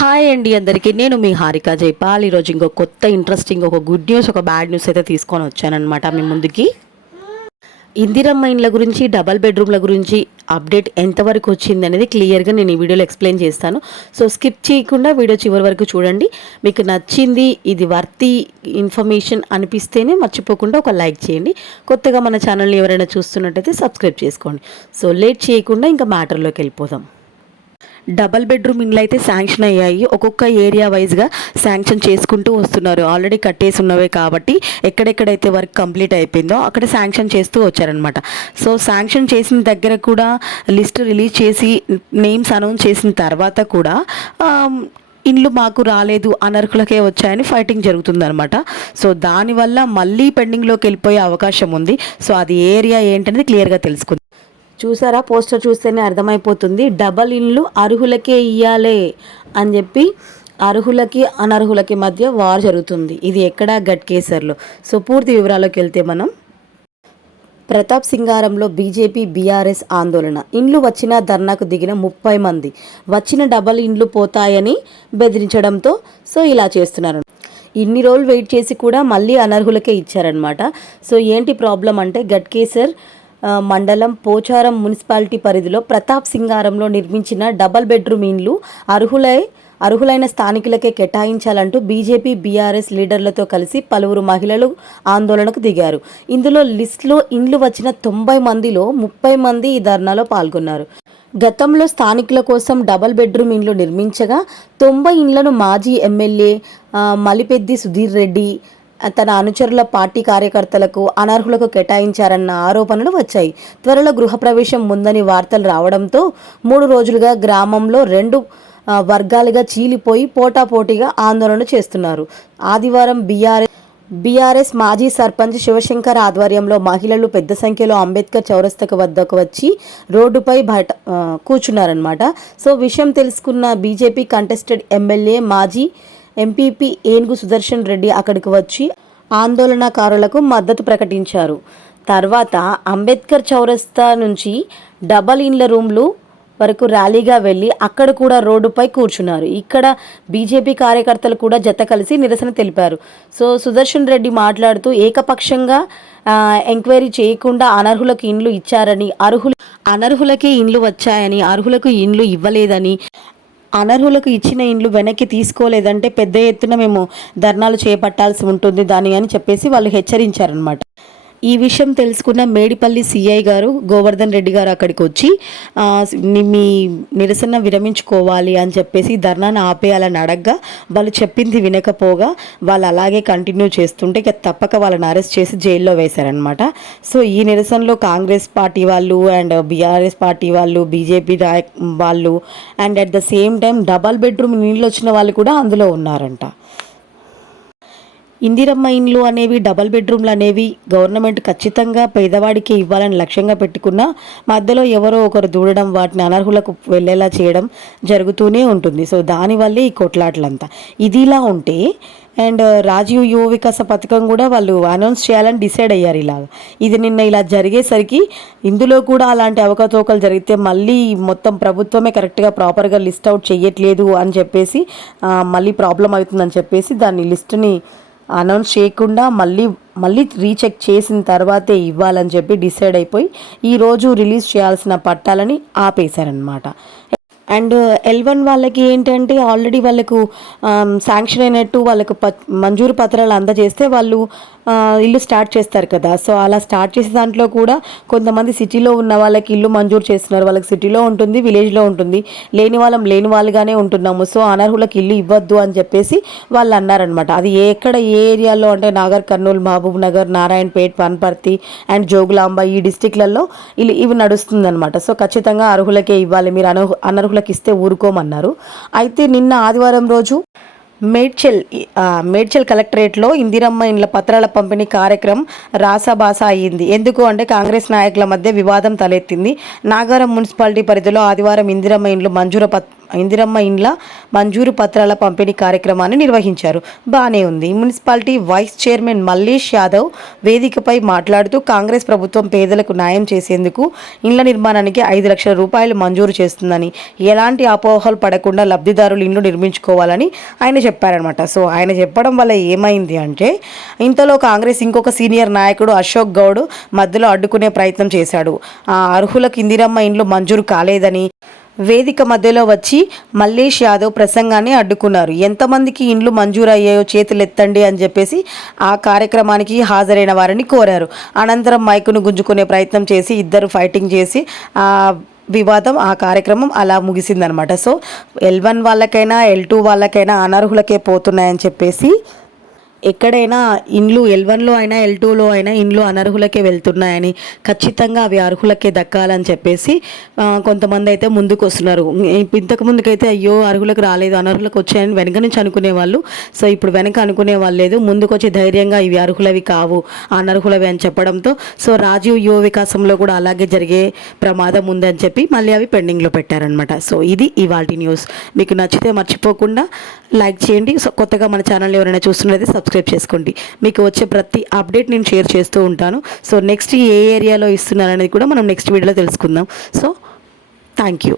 Hi అండి అందరికీ. నేను మీ హారిక జైపాల్. ఈరోజు ఇంకో కొత్త ఇంట్రెస్టింగ్ ఒక గుడ్ న్యూస్ ఒక బ్యాడ్ న్యూస్ అయితే తీసుకొని వచ్చానమాట మీ ముందుకి. ఇందిరమ్మ ఇండ్ల గురించి, డబల్ బెడ్రూమ్ల గురించి అప్డేట్ ఎంతవరకు వచ్చింది అనేది క్లియర్గా నేను ఈ వీడియోలో ఎక్స్ప్లెయిన్ చేస్తాను. సో స్కిప్ చేయకుండా వీడియో చివరి వరకు చూడండి. మీకు నచ్చింది, ఇది వర్తి ఇన్ఫర్మేషన్ అనిపిస్తేనే మర్చిపోకుండా ఒక లైక్ చేయండి. కొత్తగా మన ఛానల్ని ఎవరైనా చూస్తున్నట్టయితే సబ్స్క్రైబ్ చేసుకోండి. సో లేట్ చేయకుండా ఇంకా మ్యాటర్లోకి వెళ్ళిపోదాం. డబల్ బెడ్రూమ్ ఇండ్లు అయితే శాంక్షన్ అయ్యాయి. ఒక్కొక్క ఏరియా వైజ్గా శాంక్షన్ చేసుకుంటూ వస్తున్నారు. ఆల్రెడీ కట్టేసి ఉన్నవే కాబట్టి ఎక్కడెక్కడైతే వర్క్ కంప్లీట్ అయిపోయిందో అక్కడ శాంక్షన్ చేస్తూ వచ్చారనమాట. సో శాంక్షన్ చేసిన దగ్గర కూడా లిస్ట్ రిలీజ్ చేసి నేమ్స్ అనౌన్స్ చేసిన తర్వాత కూడా ఇండ్లు మాకు రాలేదు, అనర్హులకే వచ్చాయని ఫైటింగ్ జరుగుతుందనమాట. సో దానివల్ల మళ్ళీ పెండింగ్లోకి వెళ్ళిపోయే అవకాశం ఉంది. సో అది ఏరియా ఏంటనేది క్లియర్గా తెలుసుకుందాం. చూసారా, పోస్టర్ చూస్తేనే అర్థమైపోతుంది. డబల్ ఇండ్లు అర్హులకే ఇయ్యాలే అని చెప్పి అర్హులకి అనర్హులకి మధ్య వార్ జరుగుతుంది. ఇది ఎక్కడ? గట్కేసర్లో. సో పూర్తి వివరాల్లోకి వెళ్తే మనం ప్రతాప్ సింగారంలో బీజేపీ బీఆర్ఎస్ ఆందోళన. ఇండ్లు వచ్చినా ధర్నాకు దిగిన 30 మంది. వచ్చిన డబల్ ఇండ్లు పోతాయని బెదిరించడంతో సో ఇలా చేస్తున్నారు. ఇన్ని రోజులు వెయిట్ చేసి కూడా మళ్ళీ అనర్హులకే ఇచ్చారనమాట. సో ఏంటి ప్రాబ్లం అంటే గట్కేసర్ మండలం పోచారం మున్సిపాలిటీ పరిధిలో ప్రతాప్ సింగారంలో నిర్మించిన డబల్ బెడ్రూమ్ ఇండ్లు అర్హులైన స్థానికులకే కేటాయించాలంటూ బీజేపీ బీఆర్ఎస్ లీడర్లతో కలిసి పలువురు మహిళలు ఆందోళనకు దిగారు. ఇందులో లిస్టులో ఇండ్లు వచ్చిన 90 మందిలో 30 మంది ఈ ధర్నాలో పాల్గొన్నారు. గతంలో స్థానికుల కోసం డబల్ బెడ్రూమ్ ఇండ్లు నిర్మించగా 90 ఇండ్లను మాజీ ఎమ్మెల్యే మలిపెద్ది సుధీర్ రెడ్డి తన అనుచరుల పార్టీ కార్యకర్తలకు అనర్హులకు కేటాయించారన్న ఆరోపణలు వచ్చాయి. త్వరలో గృహప్రవేశం ముందని వార్తలు రావడంతో 3 రోజులుగా గ్రామంలో 2 వర్గాలుగా చీలిపోయి పోటాపోటీగా ఆందోళన చేస్తున్నారు. ఆదివారం బీఆర్ఎస్ మాజీ సర్పంచ్ శివశంకర్ ఆధ్వర్యంలో మహిళలు పెద్ద సంఖ్యలో అంబేద్కర్ చౌరస్తకు వద్దకు వచ్చి రోడ్డుపై బయట కూర్చున్నారనమాట. సో విషయం తెలుసుకున్న బీజేపీ కంటెస్టెడ్ ఎమ్మెల్యే మాజీ ఎంపీపీ ఏనుగు సుదర్శన్ రెడ్డి అక్కడికి వచ్చి ఆందోళనకారులకు మద్దతు ప్రకటించారు. తర్వాత అంబేద్కర్ చౌరస్తా నుంచి డబల్ ఇండ్ల రూమ్లు వరకు ర్యాలీగా వెళ్ళి అక్కడ కూడా రోడ్డుపై కూర్చున్నారు. ఇక్కడ బీజేపీ కార్యకర్తలు కూడా జత కలిసి నిరసన తెలిపారు. సో సుదర్శన్ రెడ్డి మాట్లాడుతూ ఏకపక్షంగా ఎంక్వైరీ చేయకుండా అనర్హులకు ఇండ్లు ఇచ్చారని, అనర్హులకే ఇండ్లు వచ్చాయని, అర్హులకు ఇండ్లు ఇవ్వలేదని, అనర్హులకు ఇచ్చిన ఇండ్లు వెనక్కి తీసుకోలేదంటే పెద్ద ఎత్తున మేము ధర్నాలు చేపట్టాల్సి ఉంటుంది దాని అని చెప్పేసి వాళ్ళు హెచ్చరించారనమాట. ఈ విషయం తెలుసుకున్న మేడిపల్లి సిఐ గారు గోవర్ధన్ రెడ్డి గారు అక్కడికి వచ్చి మీ నిరసన విరమించుకోవాలి అని చెప్పేసి ధర్నాను ఆపేయాలని అడగ్గా వాళ్ళు చెప్పింది వినకపోగా వాళ్ళు అలాగే కంటిన్యూ చేస్తుంటే ఇక తప్పక వాళ్ళని అరెస్ట్ చేసి జైల్లో వేశారనమాట. సో ఈ నిరసనలో కాంగ్రెస్ పార్టీ వాళ్ళు అండ్ బీఆర్ఎస్ పార్టీ వాళ్ళు, బీజేపీ వాళ్ళు and at the same time double bedroom నీళ్ళు వచ్చిన వాళ్ళు కూడా అందులో ఉన్నారంట. ఇందిరమ్మ ఇండ్లు అనేవి, డబల్ బెడ్రూమ్లు అనేవి గవర్నమెంట్ ఖచ్చితంగా పేదవాడికి ఇవ్వాలని లక్ష్యంగా పెట్టుకున్న మధ్యలో ఎవరో ఒకరు దూడడం, వాటిని అనర్హులకు వెళ్ళేలా చేయడం జరుగుతూనే ఉంటుంది. సో దానివల్లే ఈ కొట్లాటలంతా. ఇదిలా ఉంటే అండ్ రాజీవ్ యువ వికాస పథకం కూడా వాళ్ళు అనౌన్స్ చేయాలని డిసైడ్ అయ్యారు. ఇది నిన్న ఇలా జరిగేసరికి ఇందులో కూడా అలాంటి అవకతవకలు జరిగితే మళ్ళీ మొత్తం ప్రభుత్వమే కరెక్ట్గా ప్రాపర్గా లిస్ట్ అవుట్ చేయట్లేదు అని చెప్పేసి మళ్ళీ ప్రాబ్లం అవుతుందని చెప్పేసి దాన్ని లిస్టుని అనౌన్స్ చేయకుండా మళ్ళీ రీచెక్ చేసిన తర్వాతే ఇవ్వాలని చెప్పి డిసైడ్ అయిపోయి ఈరోజు రిలీజ్ చేయాల్సిన పట్టాలని ఆపేశారనమాట. అండ్ L1 వాళ్ళకి ఏంటంటే ఆల్రెడీ వాళ్ళకు శాంక్షన్ అయినట్టు వాళ్ళకు మంజూరు పత్రాలు అందజేస్తే వాళ్ళు ఇల్లు స్టార్ట్ చేస్తారు కదా. సో అలా స్టార్ట్ చేసే దాంట్లో కూడా కొంతమంది సిటీలో ఉన్న వాళ్ళకి ఇల్లు మంజూరు చేస్తున్నారు. వాళ్ళకి సిటీలో ఉంటుంది, విలేజ్లో ఉంటుంది. లేని వాళ్ళుగానే ఉంటున్నాము. సో అనర్హులకు ఇల్లు ఇవ్వద్దు అని చెప్పేసి వాళ్ళు అన్నారనమాట. అది ఏ ఏరియాలో అంటే నాగర్ కర్నూలు, మహబూబ్ నగర్, నారాయణపేట్, వనపర్తి అండ్ జోగులాంబ ఈ డిస్టిక్లలో ఇవి నడుస్తుందన్నమాట. సో ఖచ్చితంగా అర్హులకే ఇవ్వాలి, మీరు అనర్హులకు ఇస్తే ఊరుకోమన్నారు. అయితే నిన్న ఆదివారం రోజు మేడ్చల్ కలెక్టరేట్లో ఇందిరమ్మ ఇండ్ల పత్రాల పంపిణీ కార్యక్రమం రాసాబాసా అయ్యింది. ఎందుకు అంటే కాంగ్రెస్ నాయకుల మధ్య వివాదం తలెత్తింది. నాగారం మున్సిపాలిటీ పరిధిలో ఆదివారం ఇందిరమ్మ ఇండ్లు ఇందిరమ్మ ఇండ్ల మంజూరు పత్రాల పంపిణీ కార్యక్రమాన్ని నిర్వహించారు. బాగానే ఉంది. Municipality vice chairman Mallesh Yadav వేదికపై మాట్లాడుతూ కాంగ్రెస్ ప్రభుత్వం పేదలకు న్యాయం చేసేందుకు ఇండ్ల నిర్మాణానికి 5 లక్షల రూపాయలు మంజూరు చేస్తుందని, ఎలాంటి అపోహలు పడకుండా లబ్ధిదారులు ఇండ్లు నిర్మించుకోవాలని ఆయన చెప్పారనమాట. సో ఆయన చెప్పడం వల్ల ఏమైంది అంటే, ఇంతలో కాంగ్రెస్ ఇంకొక సీనియర్ నాయకుడు అశోక్ గౌడ్ మధ్యలో అడ్డుకునే ప్రయత్నం చేశాడు. అర్హులకు ఇందిరమ్మ ఇండ్లు మంజూరు కాలేదని వేదిక మధ్యలో వచ్చి మల్లేష్ యాదవ్ ప్రసంగాన్ని అడ్డుకున్నారు. ఎంతమందికి ఇండ్లు మంజూరు అయ్యాయో చేతులెత్తండి అని చెప్పేసి ఆ కార్యక్రమానికి హాజరైన వారిని కోరారు. అనంతరం మైకును గుంజుకునే ప్రయత్నం చేసి ఇద్దరు ఫైటింగ్ చేసి వివాదం ఆ కార్యక్రమం అలా ముగిసిందనమాట. సో L1 వాళ్ళకైనా L2 వాళ్ళకైనా అనర్హులకే పోతున్నాయని చెప్పేసి, ఎక్కడైనా ఇండ్లు L1లో అయినా L2లో అయినా ఇండ్లు అనర్హులకే వెళ్తున్నాయని, ఖచ్చితంగా అవి అర్హులకే దక్కాలని చెప్పేసి కొంతమంది అయితే ముందుకు వస్తున్నారు. ఇంతకు ముందుకైతే అయ్యో అర్హులకు రాలేదు, అనర్హులకు వచ్చాయని వెనక నుంచి అనుకునేవాళ్ళు. సో ఇప్పుడు వెనక అనుకునే వాళ్ళు లేదు, ముందుకు వచ్చి ధైర్యంగా ఇవి అర్హులవి కావు అనర్హులవి అని చెప్పడంతో సో రాజీవ్ యువ వికాసంలో కూడా అలాగే జరిగే ప్రమాదం ఉందని చెప్పి మళ్ళీ అవి పెండింగ్లో పెట్టారనమాట. సో ఇది ఇవాల్టి న్యూస్. మీకు నచ్చితే మర్చిపోకుండా లైక్ చేయండి. సో కొత్తగా మన ఛానల్ ఎవరైనా చూస్తున్నది సబ్స్క్రైబ్ చేసుకోండి. మీకు వచ్చే ప్రతి అప్డేట్ నేను షేర్ చేస్తూ ఉంటాను. సో నెక్స్ట్ ఏ ఏరియాలో ఇస్తున్నారనేది కూడా మనం నెక్స్ట్ వీడియోలో తెలుసుకుందాం. So thank you.